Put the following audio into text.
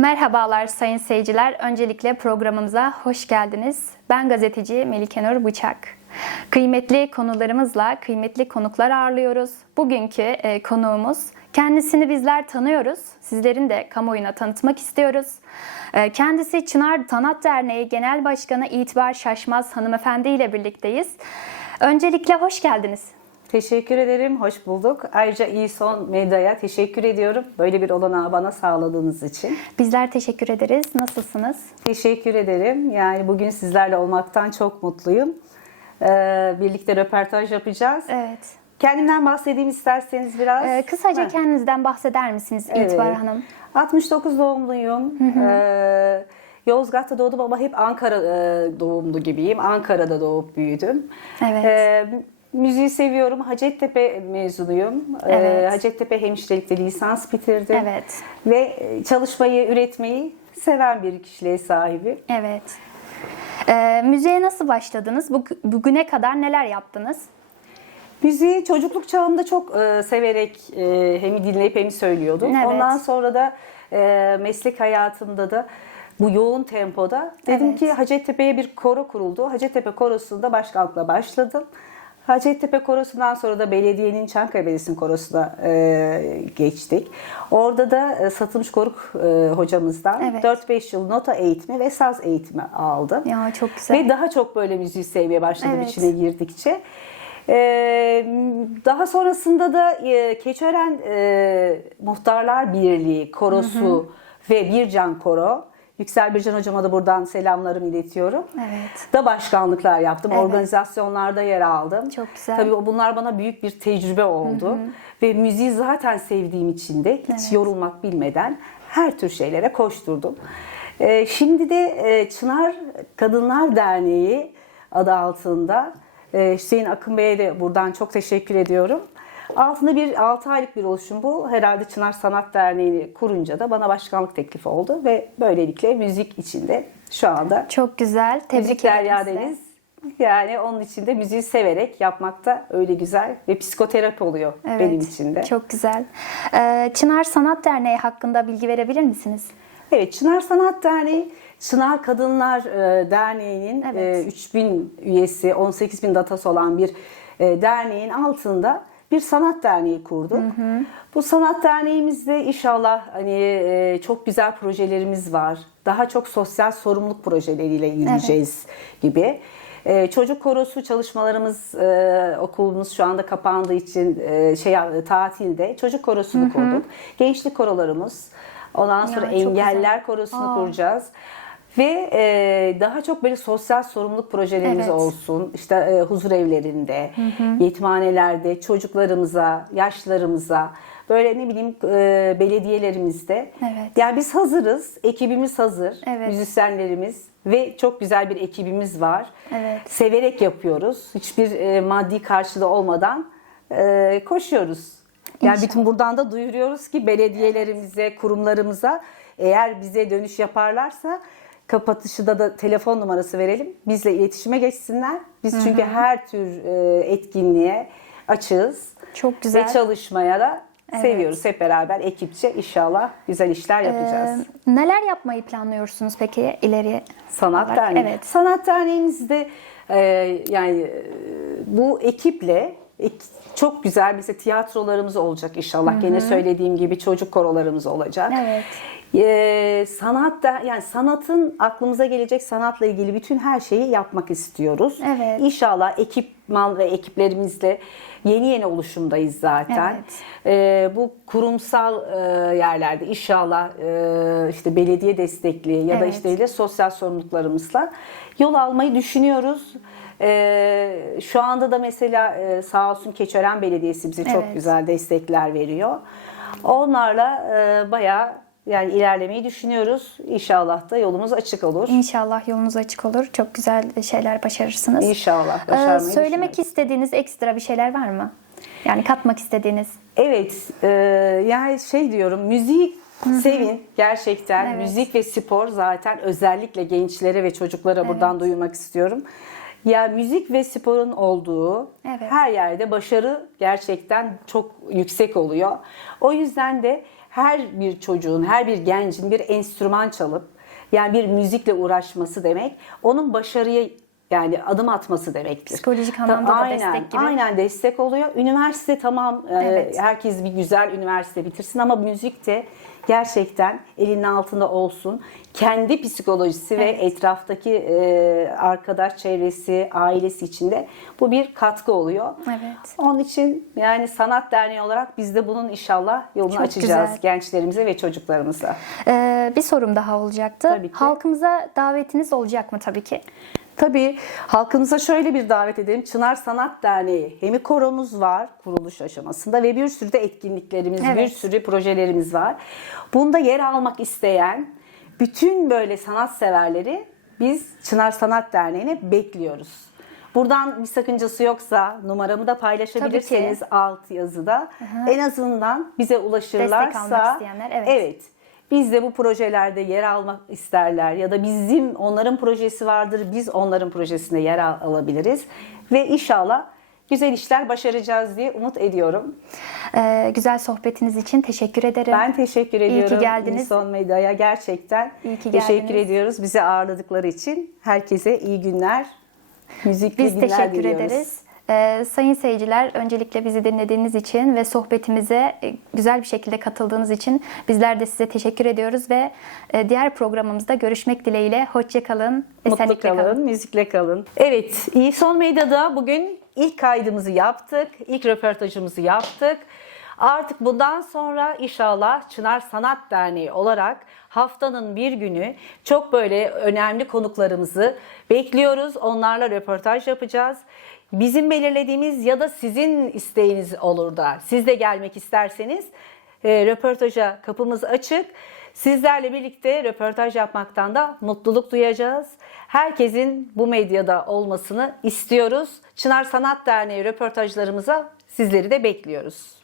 Merhabalar sayın seyirciler. Öncelikle programımıza hoş geldiniz. Ben gazeteci Melikenur Bıçak. Kıymetli konularımızla kıymetli konuklar ağırlıyoruz. Bugünkü e, konuğumuz kendisini bizler tanıyoruz. Sizlerin de kamuoyuna tanıtmak istiyoruz. E, kendisi Çınar Sanat Derneği Genel Başkanı İtibar Şaşmaz hanımefendi ile birlikteyiz. Öncelikle hoş geldiniz. Teşekkür ederim, hoş bulduk. Ayrıca İson Medya'ya teşekkür ediyorum. Böyle bir olanağı bana sağladığınız için. Bizler teşekkür ederiz. Nasılsınız? Teşekkür ederim. Yani bugün sizlerle olmaktan çok mutluyum. Ee, birlikte röportaj yapacağız. Evet. Kendimden bahsedeyim isterseniz biraz. Ee, kısaca Heh. kendinizden bahseder misiniz Evet. İtibar Hanım? 69 doğumluyum. Ee, Yozgat'ta doğdum ama hep Ankara e, doğumlu gibiyim. Ankara'da doğup büyüdüm. Evet. Ee, müziği seviyorum. Hacettepe mezunuyum. Ee, Evet. Hacettepe hemşirelikte lisans bitirdim. Evet. Ve çalışmayı, üretmeyi seven bir kişiliğe sahibim. Evet. Ee, müziğe nasıl başladınız? Bu, bugüne kadar neler yaptınız? Müziği çocukluk çağımda çok e, severek e, hem dinleyip hem söylüyordum. Evet. Ondan sonra da e, meslek hayatımda da bu yoğun tempoda dedim Evet. ki Hacettepe'ye bir koro kuruldu. Hacettepe Korosu'nda başkanlıkla başladım. Hacettepe Korosu'ndan sonra da belediyenin Çankaya Belediyesi'nin korosuna e, geçtik. Orada da e, Satılmış Koruk e, hocamızdan Evet. 4-5 yıl nota eğitimi ve saz eğitimi aldım. Ya çok güzel. Ve daha çok böyle müziği sevmeye başladım Evet. içine girdikçe. Ee, daha sonrasında da e, Keçören e, Muhtarlar Birliği Korosu ve Bircan Koro, Yüksel Bircan hocama da buradan selamlarımı iletiyorum. Evet. Da başkanlıklar yaptım, Evet. organizasyonlarda yer aldım. Çok güzel. Tabii bunlar bana büyük bir tecrübe oldu. Ve müziği zaten sevdiğim için de hiç Evet. yorulmak bilmeden her tür şeylere koşturdum. Ee, şimdi de e, Çınar Kadınlar Derneği adı altında e, Hüseyin Akın Bey'e de buradan çok teşekkür ediyorum. Altında bir 6 aylık bir oluşum bu. Herhalde Çınar Sanat Derneği'ni kurunca da bana başkanlık teklifi oldu ve böylelikle müzik içinde şu anda Çok güzel. Tebrik Müzik Derya. Deniz. Yani onun için de müziği severek yapmak da öyle güzel ve psikoterapi oluyor Evet, benim için de. Çok güzel. Ee, Çınar Sanat Derneği hakkında bilgi verebilir misiniz? Evet, Çınar Sanat Derneği, Çınar Kadınlar e, Derneği'nin Evet. e, 3000 üyesi, 18 bin datası olan bir e, derneğin altında bir sanat derneği kurduk. Bu sanat derneğimizde inşallah hani e, çok güzel projelerimiz var. Daha çok sosyal sorumluluk projeleriyle ilgileneceğiz gibi. E, çocuk korosu çalışmalarımız e, okulumuz şu anda kapandığı için şey tatilde çocuk korosunu kurduk. Gençlik korolarımız. Ondan sonra Ya, çok engeller güzel. korosunu Aa. kuracağız. Ve e, daha çok böyle sosyal sorumluluk projelerimiz Evet. olsun. İşte e, huzur evlerinde, yetimhanelerde, çocuklarımıza, yaşlarımıza, böyle ne bileyim e, belediyelerimizde. Evet. Yani biz hazırız, ekibimiz hazır, Evet. müzisyenlerimiz ve çok güzel bir ekibimiz var. Evet. Severek yapıyoruz. Hiçbir e, maddi karşılığı olmadan e, koşuyoruz. Yani İnşallah. bütün buradan da duyuruyoruz ki belediyelerimize, kurumlarımıza eğer bize dönüş yaparlarsa kapatışında da telefon numarası verelim. Bizle iletişime geçsinler. Biz çünkü her tür e, etkinliğe açığız. Çok güzel. Ve çalışmaya da Evet. seviyoruz hep beraber ekipçe inşallah güzel işler yapacağız. Ee, neler yapmayı planlıyorsunuz peki ileriye? Sanat olarak? Derneği. Evet. Sanat Derneğimizde e, yani e, bu ekiple ek- çok güzel mesela tiyatrolarımız olacak inşallah. Gene söylediğim gibi çocuk korolarımız olacak. Evet. E, sanat da yani sanatın aklımıza gelecek sanatla ilgili bütün her şeyi yapmak istiyoruz. Evet. İnşallah ekipman ve ekiplerimizle yeni yeni oluşumdayız zaten. Evet. E, bu kurumsal e, yerlerde inşallah e, işte belediye destekli ya da Evet. işte ile sosyal sorumluluklarımızla yol almayı düşünüyoruz. E, şu anda da mesela e, sağ olsun Keçören Belediyesi bize çok Evet. güzel destekler veriyor. Onlarla e, bayağı yani ilerlemeyi düşünüyoruz. İnşallah da yolumuz açık olur. İnşallah yolunuz açık olur. Çok güzel şeyler başarırsınız. İnşallah Ee, başarmayı söylemek düşünüyoruz. istediğiniz ekstra bir şeyler var mı? Yani katmak istediğiniz. Evet, e, yani şey diyorum, müziği sevin gerçekten. Evet. Müzik ve spor zaten özellikle gençlere ve çocuklara buradan duyurmak istiyorum. Ya müzik ve sporun olduğu Evet. her yerde başarı gerçekten çok yüksek oluyor. O yüzden de her bir çocuğun, her bir gencin bir enstrüman çalıp yani bir müzikle uğraşması demek onun başarıya yani adım atması demektir. Psikolojik anlamda da aynen, destek gibi. Aynen destek oluyor. Üniversite tamam e, Evet. herkes bir güzel üniversite bitirsin ama müzik de gerçekten elinin altında olsun. Kendi psikolojisi ve etraftaki e, arkadaş çevresi, ailesi içinde bu bir katkı oluyor. Evet. Onun için yani sanat derneği olarak biz de bunun inşallah yolunu Çok açacağız güzel. gençlerimize ve çocuklarımıza. Ee, bir sorum daha olacaktı. Tabii ki. Halkımıza davetiniz olacak mı tabii ki? Tabii halkımıza şöyle bir davet edelim. Çınar Sanat Derneği Hemi Koromuz var kuruluş aşamasında ve bir sürü de etkinliklerimiz, bir Evet. sürü projelerimiz var. Bunda yer almak isteyen bütün böyle sanat severleri biz Çınar Sanat Derneği'ne bekliyoruz. Buradan bir sakıncası yoksa numaramı da paylaşabilirseniz alt yazıda en azından bize ulaşırlarsa almak isteyenler, evet. evet biz de bu projelerde yer almak isterler ya da bizim onların projesi vardır biz onların projesinde yer al- alabiliriz ve inşallah güzel işler başaracağız diye umut ediyorum. Ee, güzel sohbetiniz için teşekkür ederim. Ben teşekkür İyi ki ediyorum. geldiniz. Son Medya'ya gerçekten İyi ki teşekkür geldiniz. ediyoruz bizi ağırladıkları için. Herkese iyi günler, müzikli Biz günler teşekkür diliyoruz. ederiz. Ee, sayın seyirciler öncelikle bizi dinlediğiniz için ve sohbetimize e, güzel bir şekilde katıldığınız için bizler de size teşekkür ediyoruz ve e, diğer programımızda görüşmek dileğiyle. Hoşçakalın, Mutlu kalın, kalın. müzikle kalın. Evet, İyi Son Medya'da bugün ilk kaydımızı yaptık, ilk röportajımızı yaptık. Artık bundan sonra inşallah Çınar Sanat Derneği olarak haftanın bir günü çok böyle önemli konuklarımızı bekliyoruz. Onlarla röportaj yapacağız. Bizim belirlediğimiz ya da sizin isteğiniz olur da siz de gelmek isterseniz e, röportaja kapımız açık. Sizlerle birlikte röportaj yapmaktan da mutluluk duyacağız. Herkesin bu medyada olmasını istiyoruz. Çınar Sanat Derneği röportajlarımıza sizleri de bekliyoruz.